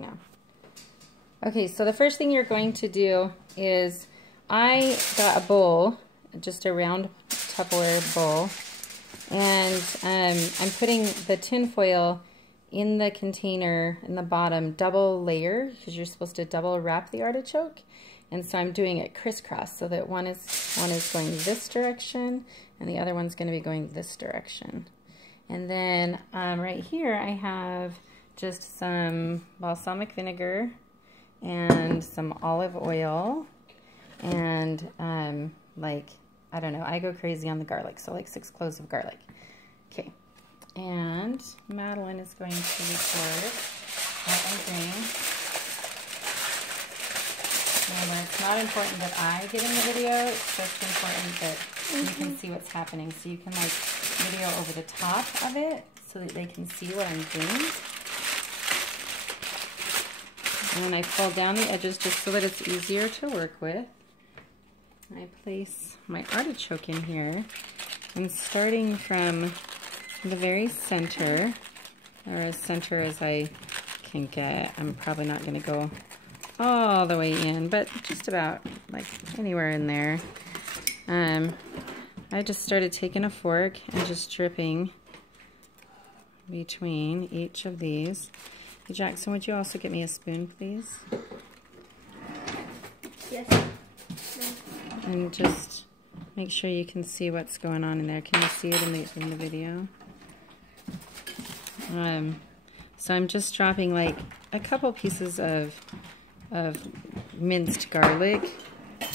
now. Okay, so the first thing you're going to do is, I got a bowl, just a round Tupperware bowl, and I'm putting the tin foil in the container in the bottom, double layer, because you're supposed to double wrap the artichoke. And so I'm doing it crisscross, so that one is going this direction and the other one's going to be going this direction. And then right here I have just some balsamic vinegar and some olive oil and like, I don't know, I go crazy on the garlic, so like 6 cloves of garlic. Okay, and Madeline is going to record what I'm doing. Remember, it's not important that I get in the video, it's just important that you can see what's happening. So you can like video over the top of it so that they can see what I'm doing. And then I pull down the edges just so that it's easier to work with. I place my artichoke in here, and starting from the very center, or as center as I can get, I'm probably not going to go all the way in, but just about like anywhere in there. I just started taking a fork and just dripping between each of these. Hey Jackson, would you also get me a spoon, please? Yes. And just make sure you can see what's going on in there. Can you see it in the video? So I'm just dropping like a couple pieces of minced garlic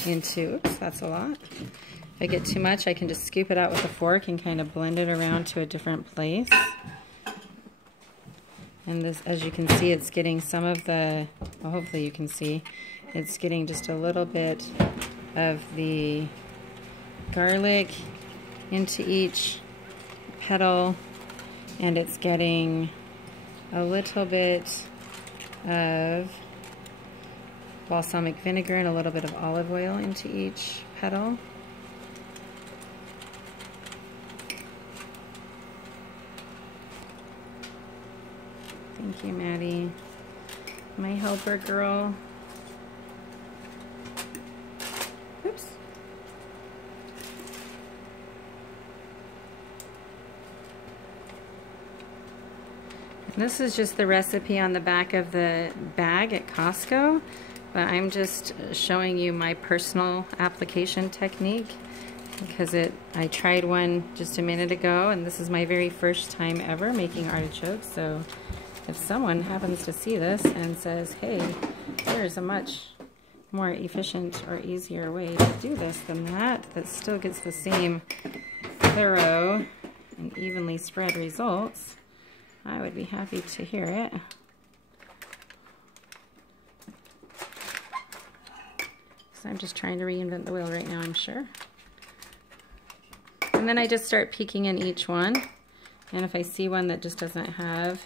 into, oops, that's a lot. If I get too much, I can just scoop it out with a fork and kind of blend it around to a different place. And this, as you can see, it's getting some of the, well, hopefully you can see, it's getting just a little bit of the garlic into each petal, and it's getting a little bit of balsamic vinegar and a little bit of olive oil into each petal. Thank you, Maddie. My helper girl. Oops. And this is just the recipe on the back of the bag at Costco, but I'm just showing you my personal application technique because I tried one just a minute ago, and this is my very first time ever making artichokes. So if someone happens to see this and says, hey, there's a much more efficient or easier way to do this than that still gets the same thorough and evenly spread results, I would be happy to hear it. So I'm just trying to reinvent the wheel right now, I'm sure. And then I just start peeking in each one, and if I see one that just doesn't have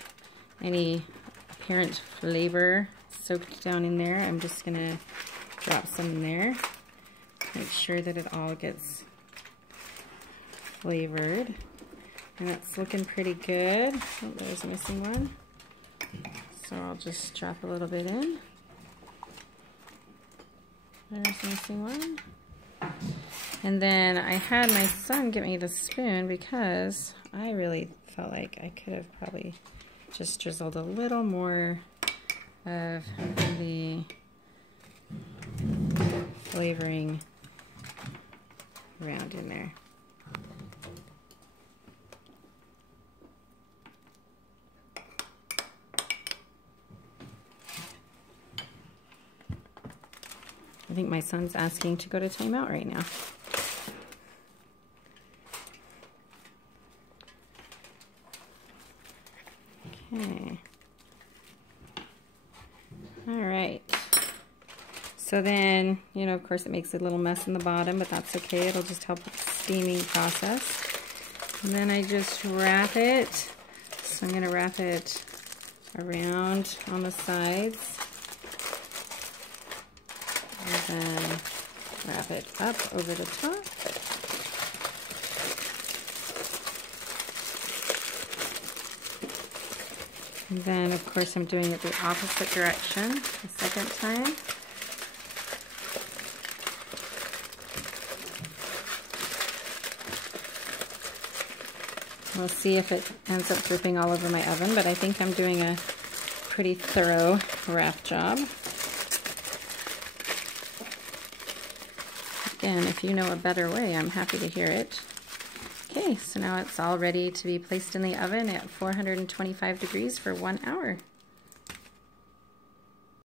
any apparent flavor soaked down in there, I'm just going to drop some in there. Make sure that it all gets flavored. And it's looking pretty good. Oh, there's a missing one. So I'll just drop a little bit in. There's a missing one. And then I had my son get me the spoon because I really felt like I could have probably just drizzled a little more of the flavoring around in there. I think my son's asking to go to timeout right now. Okay. All right. So then, you know, of course it makes a little mess in the bottom, but that's okay. It'll just help with the steaming process. And then I just wrap it. So I'm going to wrap it around on the sides. And then wrap it up over the top. And then, of course, I'm doing it the opposite direction the second time. We'll see if it ends up dripping all over my oven, but I think I'm doing a pretty thorough wrap job. Again, if you know a better way, I'm happy to hear it. Okay, so now it's all ready to be placed in the oven at 425 degrees for 1 hour.